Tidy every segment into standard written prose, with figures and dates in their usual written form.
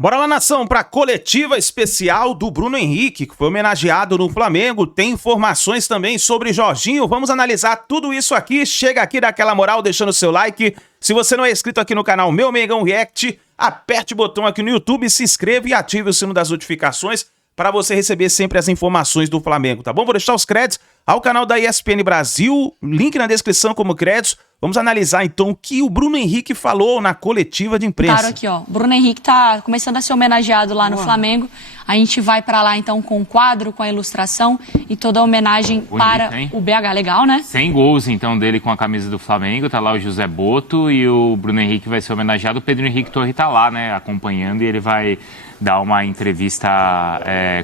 Bora lá, nação, para a coletiva especial do Bruno Henrique, que foi homenageado no Flamengo. Tem informações também sobre Jorginho. Vamos analisar tudo isso aqui. Chega aqui, dá aquela moral, deixando o seu like. Se você não é inscrito aqui no canal Meu Mengão React, aperte o botão aqui no YouTube, se inscreva e ative o sino das notificações para você receber sempre as informações do Flamengo, tá bom? Vou deixar os créditos ao canal da ESPN Brasil, link na descrição como créditos. Vamos analisar então o que o Bruno Henrique falou na coletiva de imprensa. Claro, aqui ó, Bruno Henrique tá começando a ser homenageado lá no Flamengo. A gente vai para lá então com o quadro, com a ilustração e toda a homenagem para o BH. Legal, né? 100 gols então dele com a camisa do Flamengo, tá lá o José Boto e o Bruno Henrique vai ser homenageado. O Pedro Henrique Torre tá lá, né, acompanhando, e ele vai dar uma entrevista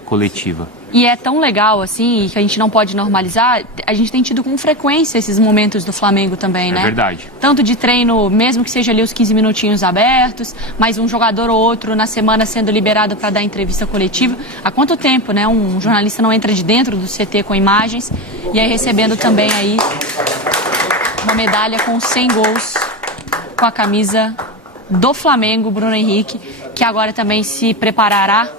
coletiva. E é tão legal, assim, que a gente não pode normalizar. A gente tem tido com frequência esses momentos do Flamengo também, né? É verdade. Tanto de treino, mesmo que seja ali os 15 minutinhos abertos, mas um jogador ou outro na semana sendo liberado para dar entrevista coletiva. Há quanto tempo, né? Um jornalista não entra de dentro do CT com imagens e aí recebendo também aí uma medalha com 100 gols com a camisa do Flamengo, Bruno Henrique, que agora também se preparará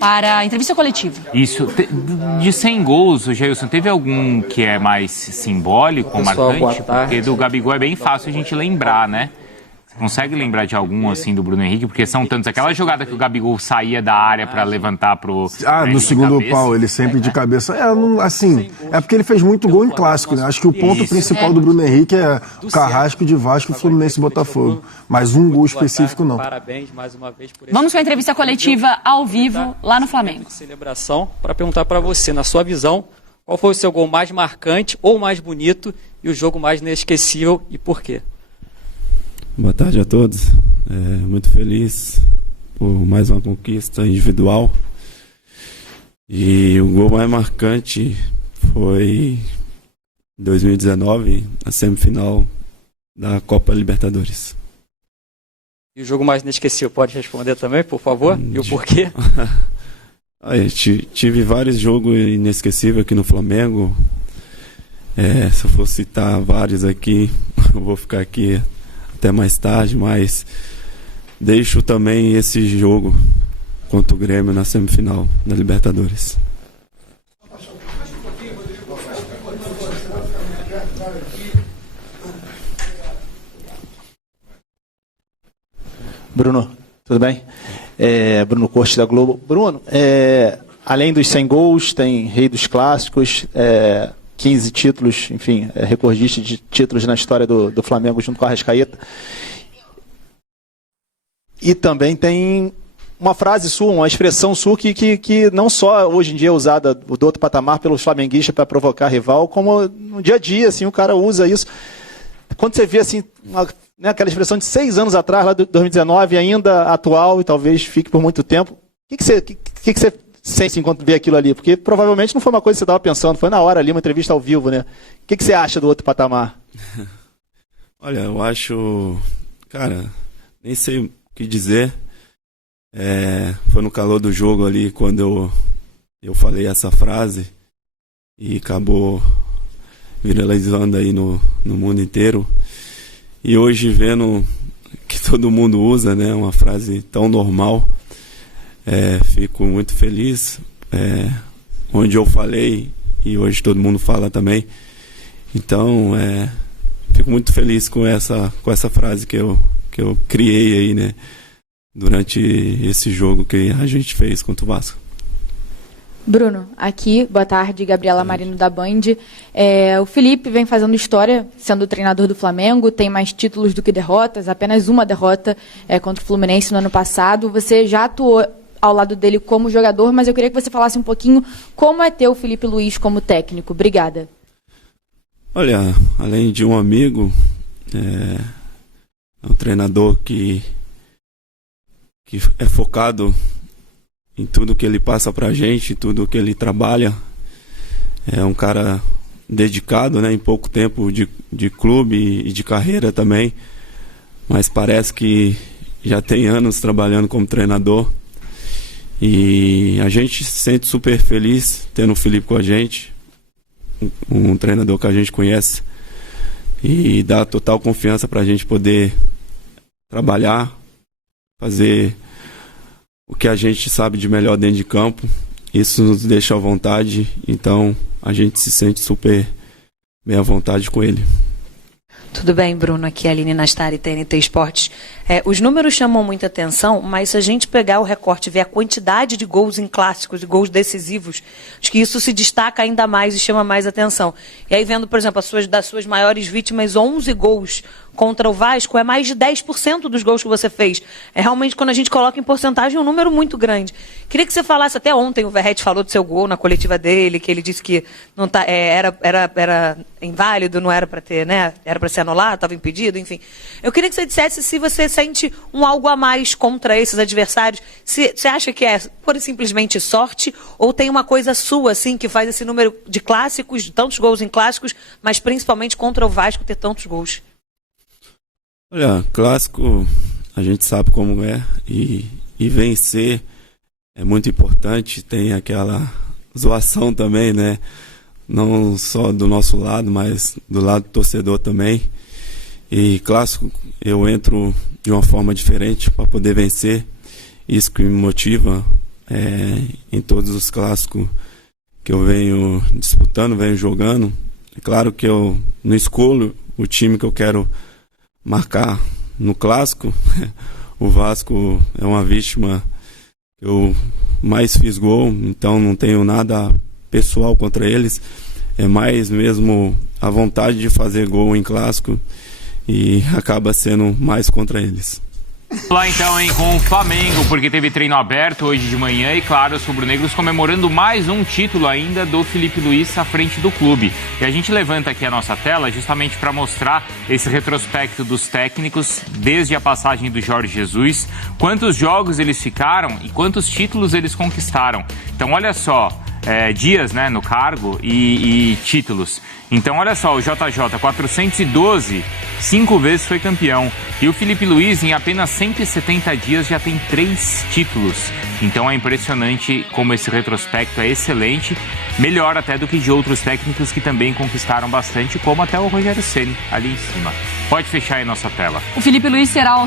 para a entrevista coletiva. Isso. De 100 gols, o Jailson, teve algum que é mais simbólico ou marcante? Porque do Gabigol é bem fácil a gente lembrar, né? Você consegue lembrar de algum, assim, do Bruno Henrique? Porque são tantos. Aquela jogada que o Gabigol saía da área para levantar pro... no segundo pau, ele sempre de cabeça. É porque ele fez muito gol em clássico, né? Acho que o ponto principal do Bruno Henrique é o Carrasco de Vasco, Fluminense e Botafogo. Mas um gol específico, não. Parabéns mais uma vez por Vamos com a entrevista coletiva ao vivo lá no Flamengo. Celebração, para perguntar para você, na sua visão, qual foi o seu gol mais marcante ou mais bonito e o jogo mais inesquecível e por quê? Boa tarde a todos. Muito feliz por mais uma conquista individual. E o gol mais marcante foi em 2019, a semifinal da Copa Libertadores. E o jogo mais inesquecível, pode responder também, por favor? E o porquê? Tive vários jogos inesquecíveis aqui no Flamengo. Se eu for citar vários aqui, eu vou ficar aqui até mais tarde, mas deixo também esse jogo contra o Grêmio na semifinal da Libertadores. Bruno, tudo bem? Bruno Cortes da Globo. Bruno, além dos 100 gols, tem Rei dos Clássicos, 15 títulos, enfim, recordista de títulos na história do Flamengo junto com a Arrascaeta. E também tem uma frase sua, uma expressão sua que não só hoje em dia é usada do outro patamar pelos flamenguistas para provocar rival, como no dia a dia, assim, o cara usa isso. Quando você vê assim, aquela expressão de 6 anos atrás, lá de 2019, ainda atual e talvez fique por muito tempo, o que você sente enquanto vê aquilo ali? Porque provavelmente não foi uma coisa que você estava pensando, foi na hora ali, uma entrevista ao vivo, né? O que você acha do outro patamar? Olha, eu acho... Cara, nem sei o que dizer. Foi no calor do jogo ali, quando eu falei essa frase, e acabou viralizando aí no mundo inteiro. E hoje, vendo que todo mundo usa, né? Uma frase tão normal, fico muito feliz, onde eu falei e hoje todo mundo fala também. Então, fico muito feliz com essa frase que eu criei aí, né, durante esse jogo que a gente fez contra o Vasco. Bruno, aqui, boa tarde, Gabriela Marino da Band. O Felipe vem fazendo história, sendo treinador do Flamengo, tem mais títulos do que derrotas, apenas uma derrota contra o Fluminense no ano passado. Você já atuou ao lado dele como jogador, mas eu queria que você falasse um pouquinho como é ter o Felipe Luiz como técnico. Obrigada. Olha, além de um amigo, é um treinador que é focado em tudo que ele passa pra gente, tudo que ele trabalha. É um cara dedicado, né, em pouco tempo de clube e de carreira também, mas parece que já tem anos trabalhando como treinador. E a gente se sente super feliz tendo o Felipe com a gente, um treinador que a gente conhece, e dá total confiança para a gente poder trabalhar, fazer o que a gente sabe de melhor dentro de campo. Isso nos deixa à vontade, então a gente se sente super bem à vontade com ele. Tudo bem, Bruno? Aqui é a Aline Nastari, TNT Esportes. Os números chamam muita atenção, mas se a gente pegar o recorte e ver a quantidade de gols em clássicos e gols decisivos, acho que isso se destaca ainda mais e chama mais atenção. E aí vendo, por exemplo, das suas maiores vítimas, 11 gols contra o Vasco, é mais de 10% dos gols que você fez. É realmente, quando a gente coloca em porcentagem, um número muito grande. Queria que você falasse, até ontem o Verratti falou do seu gol na coletiva dele, que ele disse que não tá, era inválido, não era para ter, né? Era para ser anulado, estava impedido, enfim. Eu queria que você dissesse se você sente um algo a mais contra esses adversários. Se você acha que é pura e simplesmente sorte, ou tem uma coisa sua, assim, que faz esse número de clássicos, de tantos gols em clássicos, mas principalmente contra o Vasco ter tantos gols? Olha, clássico a gente sabe como é, e vencer é muito importante. Tem aquela zoação também, né? Não só do nosso lado, mas do lado do torcedor também. E clássico eu entro de uma forma diferente para poder vencer. Isso que me motiva em todos os clássicos que eu venho disputando, venho jogando. É claro que eu não escolho o time que eu quero marcar no clássico. O Vasco é uma vítima. Eu mais fiz gol, então não tenho nada pessoal contra eles. É mais mesmo a vontade de fazer gol em clássico, e acaba sendo mais contra eles. Lá então, hein, com o Flamengo, porque teve treino aberto hoje de manhã e, claro, os rubro-negros comemorando mais um título ainda do Felipe Luiz à frente do clube. E a gente levanta aqui a nossa tela justamente para mostrar esse retrospecto dos técnicos desde a passagem do Jorge Jesus, quantos jogos eles ficaram e quantos títulos eles conquistaram. Então, olha só, dias, né, no cargo e títulos. Então, olha só, o JJ, 412, 5 vezes foi campeão. E o Felipe Luiz, em apenas 170 dias, já tem 3 títulos. Então, é impressionante como esse retrospecto é excelente. Melhor até do que de outros técnicos que também conquistaram bastante, como até o Rogério Ceni, ali em cima. Pode fechar aí nossa tela. O Felipe Luiz será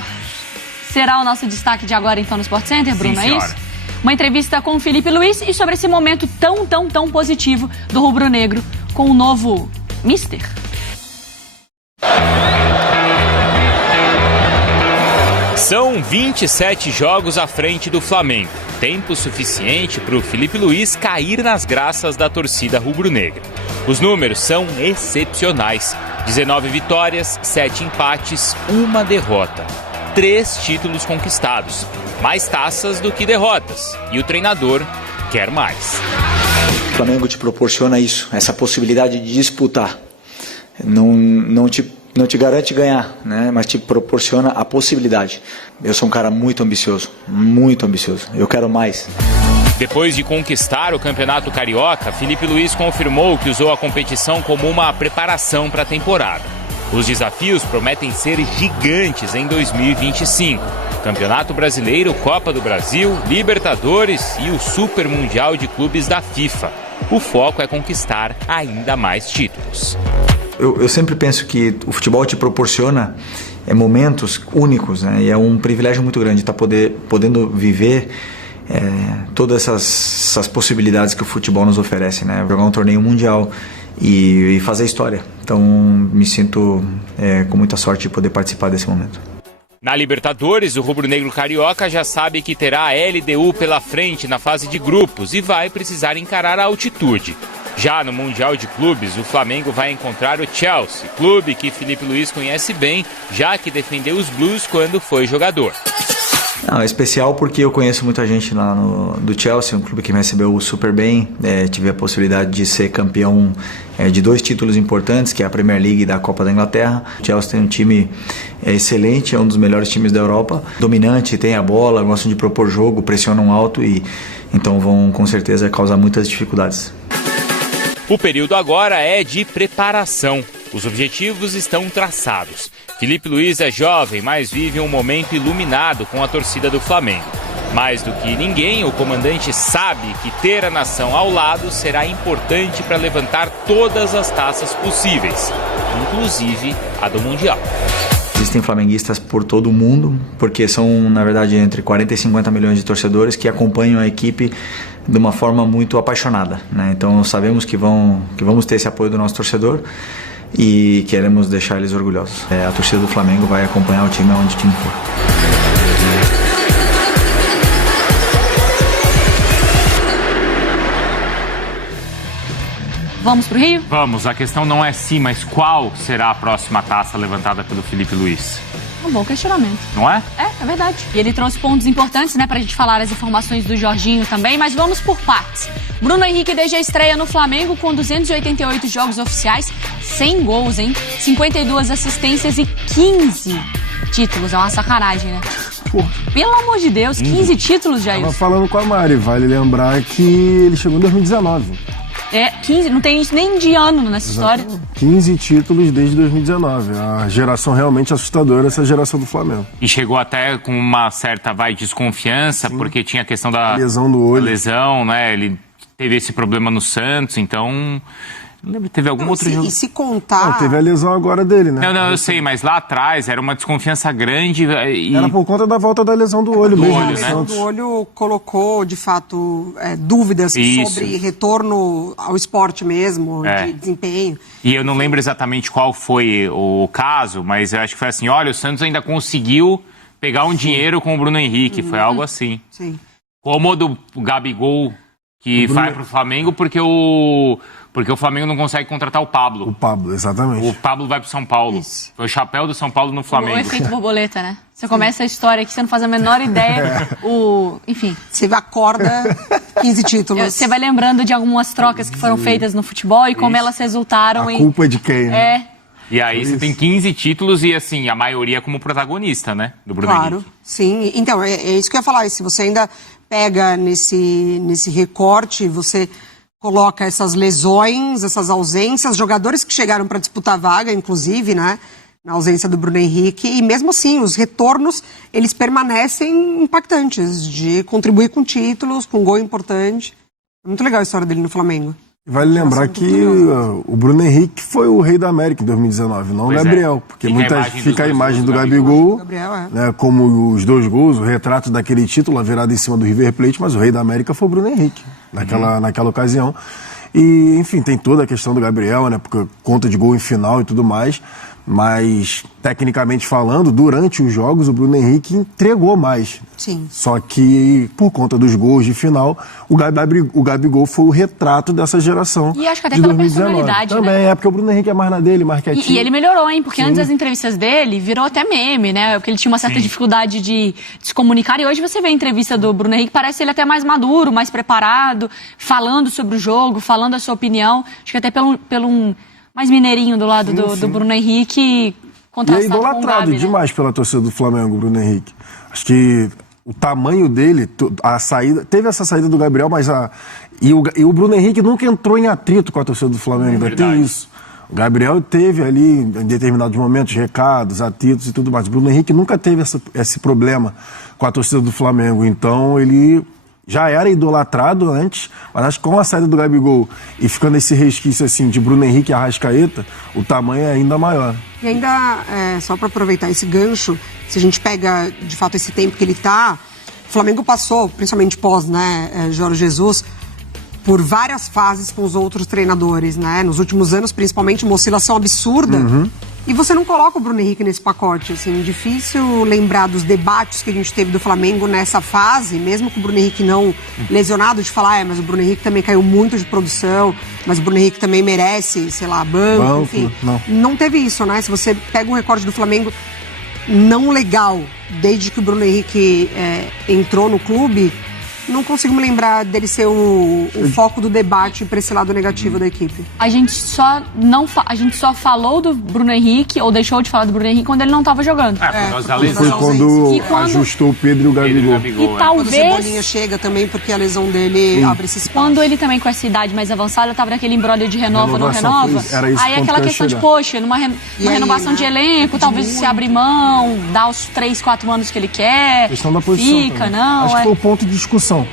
o nosso destaque de agora, então, no Sport Center, Bruno, Sim, é isso? Uma entrevista com o Felipe Luiz e sobre esse momento tão positivo do rubro-negro com o novo Mister. São 27 jogos à frente do Flamengo. Tempo suficiente para o Felipe Luiz cair nas graças da torcida rubro-negra. Os números são excepcionais. 19 vitórias, 7 empates, 1 derrota. 3 títulos conquistados. Mais taças do que derrotas. E o treinador quer mais. O Flamengo te proporciona isso, essa possibilidade de disputar. Não te garante ganhar, né? Mas te proporciona a possibilidade. Eu sou um cara muito ambicioso. Eu quero mais. Depois de conquistar o Campeonato Carioca, Felipe Luiz confirmou que usou a competição como uma preparação para a temporada. Os desafios prometem ser gigantes em 2025. Campeonato Brasileiro, Copa do Brasil, Libertadores e o Super Mundial de Clubes da FIFA. O foco é conquistar ainda mais títulos. Eu sempre penso que o futebol te proporciona momentos únicos, né? E é um privilégio muito grande estar podendo viver todas essas possibilidades que o futebol nos oferece, né? Jogar um torneio mundial e fazer história. Então me sinto com muita sorte de poder participar desse momento. Na Libertadores, o rubro-negro carioca já sabe que terá a LDU pela frente na fase de grupos e vai precisar encarar a altitude. Já no Mundial de Clubes, o Flamengo vai encontrar o Chelsea, clube que Felipe Luiz conhece bem, já que defendeu os Blues quando foi jogador. Não, é especial porque eu conheço muita gente lá do Chelsea, um clube que me recebeu super bem. Tive a possibilidade de ser campeão de 2 títulos importantes, que é a Premier League e da Copa da Inglaterra. O Chelsea tem um time excelente, é um dos melhores times da Europa. Dominante, tem a bola, gostam de propor jogo, pressionam alto e então vão com certeza causar muitas dificuldades. O período agora é de preparação. Os objetivos estão traçados. Felipe Luiz é jovem, mas vive um momento iluminado com a torcida do Flamengo. Mais do que ninguém, o comandante sabe que ter a nação ao lado será importante para levantar todas as taças possíveis, inclusive a do Mundial. existem flamenguistas por todo o mundo, porque são, na verdade, entre 40 e 50 milhões de torcedores que acompanham a equipe de uma forma muito apaixonada, né? Então sabemos que vamos ter esse apoio do nosso torcedor e queremos deixar eles orgulhosos. A torcida do Flamengo vai acompanhar o time aonde o time for. Vamos pro Rio? Vamos, a questão não é se, mas qual será a próxima taça levantada pelo Felipe Luiz? Um bom questionamento. Não é? É verdade. E ele trouxe pontos importantes, né, pra gente falar as informações do Jorginho também, mas vamos por partes. Bruno Henrique desde a estreia no Flamengo com 288 jogos oficiais, 100 gols, hein? 52 assistências e 15 títulos. É uma sacanagem, né? Porra. Pelo amor de Deus, 15 títulos, Jair. Tava falando com a Mari, vale lembrar que ele chegou em 2019. 15, não tem isso nem de ano nessa história. 15 títulos desde 2019. A geração realmente assustadora, essa geração do Flamengo. E chegou até com uma certa desconfiança, porque tinha a questão da lesão do olho. Lesão, né? Ele teve esse problema no Santos, então... Não lembro, teve algum outro jogo. E se contar... Não, teve a lesão agora dele, né? Não, eu sei, mas lá atrás era uma desconfiança grande e... Era por conta da volta da lesão do olho mesmo. A lesão do olho colocou, de fato, dúvidas sobre retorno ao esporte mesmo, de desempenho. E eu não lembro exatamente qual foi o caso, mas eu acho que foi assim, olha, o Santos ainda conseguiu pegar um dinheiro com o Bruno Henrique, foi algo assim. Sim. Como o do Gabigol, que vai pro Flamengo porque o Flamengo não consegue contratar o Pablo. O Pablo, exatamente. O Pablo vai pro São Paulo. Isso. Foi o chapéu do São Paulo no Flamengo. O efeito borboleta, né? Você começa a história aqui, você não faz a menor ideia. Enfim. Você acorda 15 títulos. Você vai lembrando de algumas trocas que foram feitas no futebol e como elas resultaram em... A culpa é de quem, né? E aí você tem 15 títulos e, assim, a maioria como protagonista, né? Do Bruno Henrique. Claro, sim. Então, é isso que eu ia falar. E se você ainda pega nesse recorte, você coloca essas lesões, essas ausências, jogadores que chegaram para disputar vaga, inclusive, né? Na ausência do Bruno Henrique. E mesmo assim, os retornos, eles permanecem impactantes, de contribuir com títulos, com gol importante. Muito legal a história dele no Flamengo. Vale lembrar que o Bruno Henrique foi o rei da América em 2019, não o Gabriel. Porque fica a imagem do Gabigol, né, como os 2 gols, o retrato daquele título, a virada em cima do River Plate, mas o rei da América foi o Bruno Henrique, naquela ocasião. E, enfim, tem toda a questão do Gabriel, né, porque conta de gol em final e tudo mais. Mas, tecnicamente falando, durante os jogos, o Bruno Henrique entregou mais. Sim. Só que, por conta dos gols de final, o Gabigol foi o retrato dessa geração. E acho que até de pela 2019. personalidade, também, né? porque o Bruno Henrique é mais na dele, mais quietinho. E ele melhorou, hein? Porque antes das entrevistas dele, virou até meme, né? Porque ele tinha uma certa dificuldade de se comunicar. E hoje você vê a entrevista do Bruno Henrique, parece ele até mais maduro, mais preparado, falando sobre o jogo, falando a sua opinião. Acho que até pelo mais mineirinho do lado do Bruno Henrique, contrastado com o Gabi, e é idolatrado demais pela torcida do Flamengo, Bruno Henrique. Acho que o tamanho dele, a saída... Teve essa saída do Gabriel, mas e o Bruno Henrique nunca entrou em atrito com a torcida do Flamengo, ainda tem isso. O Gabriel teve ali, em determinados momentos, recados, atritos e tudo mais. O Bruno Henrique nunca teve esse problema com a torcida do Flamengo, então ele... Já era idolatrado antes, mas acho que com a saída do Gabigol e ficando esse resquício assim de Bruno Henrique e Arrascaeta, o tamanho é ainda maior. E ainda, só para aproveitar esse gancho, se a gente pega de fato esse tempo que ele tá, o Flamengo passou, principalmente pós, né, Jorge Jesus, por várias fases com os outros treinadores, né? Nos últimos anos, principalmente, uma oscilação absurda. E você não coloca o Bruno Henrique nesse pacote, assim, difícil lembrar dos debates que a gente teve do Flamengo nessa fase, mesmo com o Bruno Henrique não lesionado, de falar, mas o Bruno Henrique também caiu muito de produção, mas o Bruno Henrique também merece, sei lá, banco, enfim. Não teve isso, né? Se você pega um recorte do Flamengo não legal, desde que o Bruno Henrique entrou no clube, não consigo me lembrar dele ser o foco do debate para esse lado negativo da equipe. A gente só falou do Bruno Henrique, ou deixou de falar do Bruno Henrique, quando ele não estava jogando. Foi quando ajustou o Pedro e o Gabigol. E talvez... Quando o Cebolinha chega também, porque a lesão dele abre esse espaço. Quando ele também, com essa idade mais avançada, estava naquele embrólio de renova, não renova. Aí aquela questão de, poxa, numa renovação de elenco, talvez se abrir mão, dar os 3, 4 anos que ele quer. Questão da posição fica, também. não. Acho que foi o ponto de discussão discussão.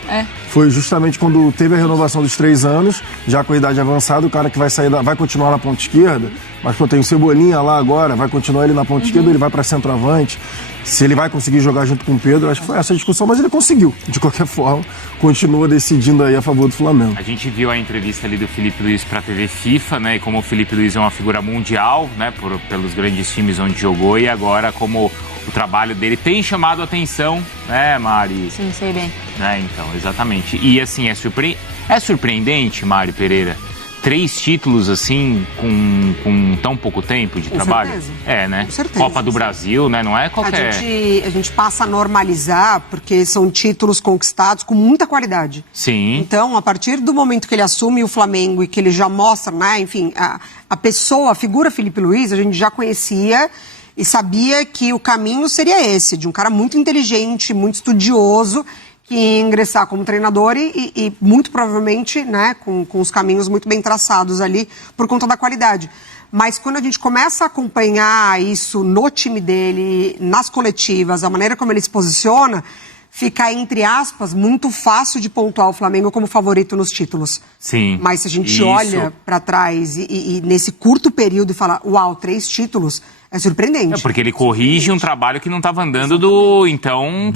Foi justamente quando teve a renovação dos 3 anos, já com a idade avançada, o cara que vai sair vai continuar na ponta esquerda, mas pô, tem o Cebolinha lá agora, vai continuar ele na ponta esquerda, ele vai para centroavante. Se ele vai conseguir jogar junto com o Pedro, acho que foi essa a discussão, mas ele conseguiu. De qualquer forma, continua decidindo aí a favor do Flamengo. A gente viu a entrevista ali do Felipe Luiz para a TV FIFA, né? E como o Felipe Luiz é uma figura mundial, né? Pelos grandes times onde jogou, e agora como o trabalho dele tem chamado a atenção, né, Mari? Sim, sei bem. Então, exatamente. E assim, é surpreendente, Mari Pereira, 3 títulos assim com tão pouco tempo de trabalho? Certeza. Né? Com certeza. Copa do Brasil, né? Não é qualquer... A gente passa a normalizar porque são títulos conquistados com muita qualidade. Sim. Então, a partir do momento que ele assume o Flamengo e que ele já mostra, né, enfim, a pessoa, a figura Felipe Luiz, a gente já conhecia e sabia que o caminho seria esse, de um cara muito inteligente, muito estudioso, que ia ingressar como treinador e muito provavelmente, né, com os caminhos muito bem traçados ali por conta da qualidade. Mas quando a gente começa a acompanhar isso no time dele, nas coletivas, a maneira como ele se posiciona, fica, entre aspas, muito fácil de pontuar o Flamengo como favorito nos títulos. Sim. Mas se a gente olha para trás e nesse curto período e fala, uau, 3 títulos... É surpreendente. Porque ele corrige um trabalho que não estava andando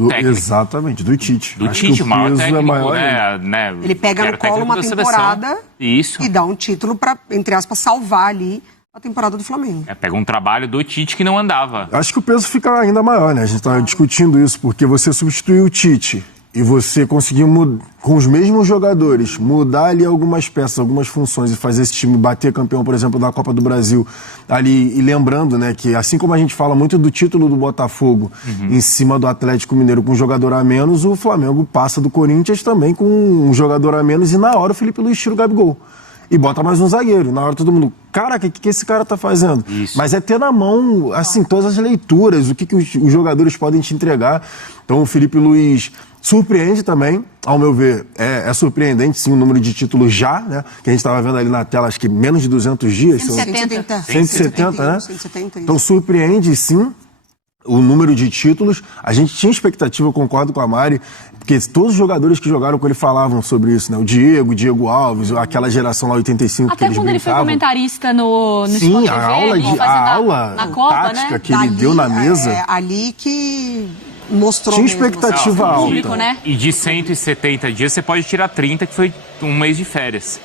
técnico. Exatamente, do Tite. Do Tite, o maior técnico, né? Ele pega no colo uma temporada e dá um título para, entre aspas, salvar ali a temporada do Flamengo. Pega um trabalho do Tite que não andava. Acho que o peso fica ainda maior, né? A gente está discutindo isso, porque você substituiu o Tite e você conseguiu, com os mesmos jogadores, mudar ali algumas peças, algumas funções e fazer esse time bater campeão, por exemplo, da Copa do Brasil ali. E lembrando, né, que assim como a gente fala muito do título do Botafogo em cima do Atlético Mineiro com um jogador a menos, o Flamengo passa do Corinthians também com um jogador a menos e na hora o Felipe Luiz tira o Gabigol. E bota mais um zagueiro. Na hora todo mundo, caraca, o que esse cara tá fazendo? Isso. Mas é ter na mão, assim, todas as leituras, o que os jogadores podem te entregar. Então o Felipe Luiz surpreende também, ao meu ver, é surpreendente, sim, o número de títulos já, né? Que a gente estava vendo ali na tela, acho que menos de 200 dias. 170. 170, né? 170, então surpreende, sim, o número de títulos. A gente tinha expectativa, eu concordo com a Mari, porque todos os jogadores que jogaram com ele falavam sobre isso, né? O Diego Alves, aquela geração lá 85 até que eles quando ele foi brincavam. comentarista no Sim, Sport TV, a aula na Copa, tática, né? que ele deu na mesa. É ali que mostrou tinha mesmo, expectativa alta. Público, né? E de 170 dias você pode tirar 30, que foi um mês de férias.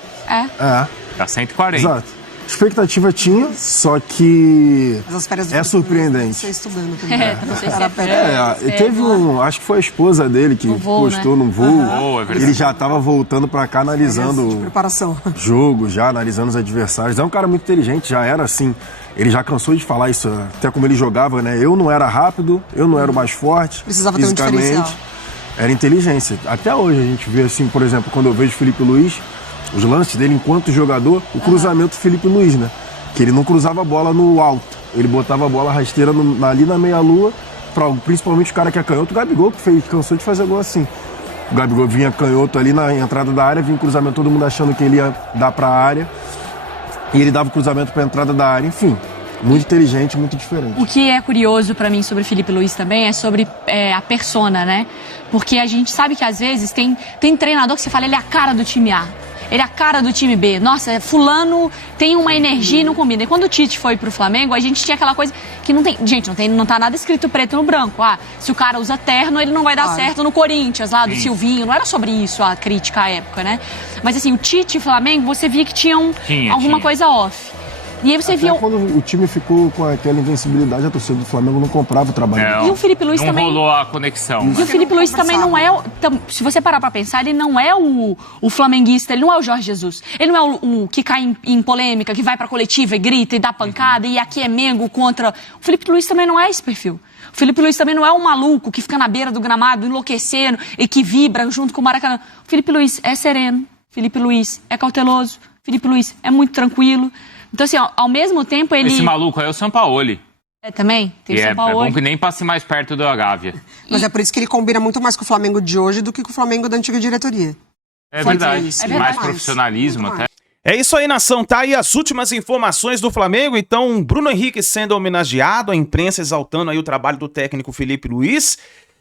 Dá 140. Exato. Expectativa tinha, só que Mas as férias é surpreendente. Você estudando também. Não sei se Teve acho que foi a esposa dele que postou num voo. Ele já estava voltando para cá analisando preparação. Jogo, já analisando os adversários. É um cara muito inteligente, já era assim. Ele já cansou de falar isso, até como ele jogava, né? Eu não era rápido, eu não era o mais forte. Precisava ter um diferencial. Era inteligência. Até hoje a gente vê assim, por exemplo, quando eu vejo o Felipe Luiz, os lances dele enquanto jogador, o cruzamento do Felipe Luiz, né? Que ele não cruzava a bola no alto, ele botava a bola rasteira ali na meia-lua, principalmente o cara que é canhoto, o Gabigol, que cansou de fazer gol assim. O Gabigol vinha canhoto ali na entrada da área, vinha o cruzamento, todo mundo achando que ele ia dar pra área, e ele dava o cruzamento pra entrada da área, enfim. Muito inteligente, muito diferente. O que é curioso pra mim sobre o Felipe Luiz também é sobre a persona, né? Porque a gente sabe que às vezes tem treinador que você fala, ele é a cara do time A. Ele é a cara do time B. Nossa, fulano tem uma energia e não combina. E quando o Tite foi pro Flamengo, a gente tinha aquela coisa que não tem... Gente, não tá nada escrito preto no branco. Se o cara usa terno, ele não vai dar certo no Corinthians, lá do Silvinho. Não era sobre isso a crítica à época, né? Mas assim, o Tite e o Flamengo, você via que tinha alguma coisa off. E aí você Até viu... quando o time ficou com aquela invencibilidade, a torcida do Flamengo não comprava o trabalho. E o Felipe Luiz também... Não rolou a conexão. E o Felipe Luiz também não é... Se você parar pra pensar, ele não é o flamenguista, ele não é o Jorge Jesus. Ele não é o que cai em polêmica, que vai pra coletiva e grita e dá pancada, e aqui é Mengo contra... O Felipe Luiz também não é esse perfil. O Felipe Luiz também não é um maluco que fica na beira do gramado enlouquecendo e que vibra junto com o Maracanã. O Felipe Luiz é sereno, Felipe Luiz é cauteloso, Felipe Luiz é muito tranquilo. Então, assim, ao mesmo tempo ele... Esse maluco aí é o Sampaoli. Também? Tem o Sampaoli. É bom que nem passe mais perto da Gávea. Mas é por isso que ele combina muito mais com o Flamengo de hoje do que com o Flamengo da antiga diretoria. É verdade. Mais profissionalismo até. É isso aí, nação. Tá aí as últimas informações do Flamengo. Então, Bruno Henrique sendo homenageado, a imprensa exaltando aí o trabalho do técnico Felipe Luiz.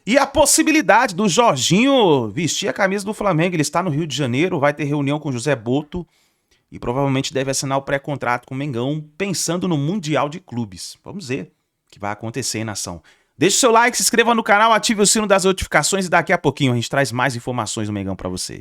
E a possibilidade do Jorginho vestir a camisa do Flamengo. Ele está no Rio de Janeiro, vai ter reunião com José Boto e provavelmente deve assinar o pré-contrato com o Mengão, pensando no Mundial de Clubes. Vamos ver o que vai acontecer aí, nação. Deixe o seu like, se inscreva no canal, ative o sino das notificações e daqui a pouquinho a gente traz mais informações do Mengão para vocês.